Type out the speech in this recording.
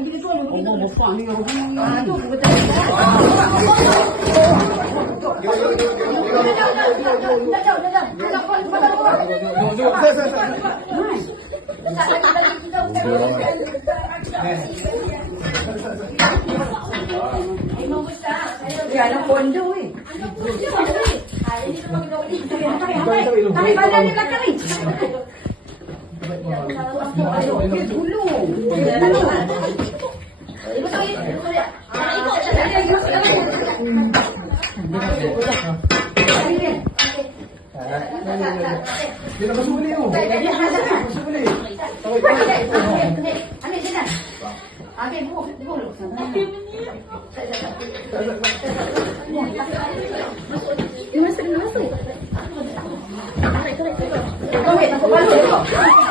Oh, mau放那个，我放那个。Yan ang pondo eh. Tayo ba na nila kami? Gulo. Hindi na kasuli mo. Kasuli. Ano yun na? Ate, buhok. Masuk. Kau wait, aku balik.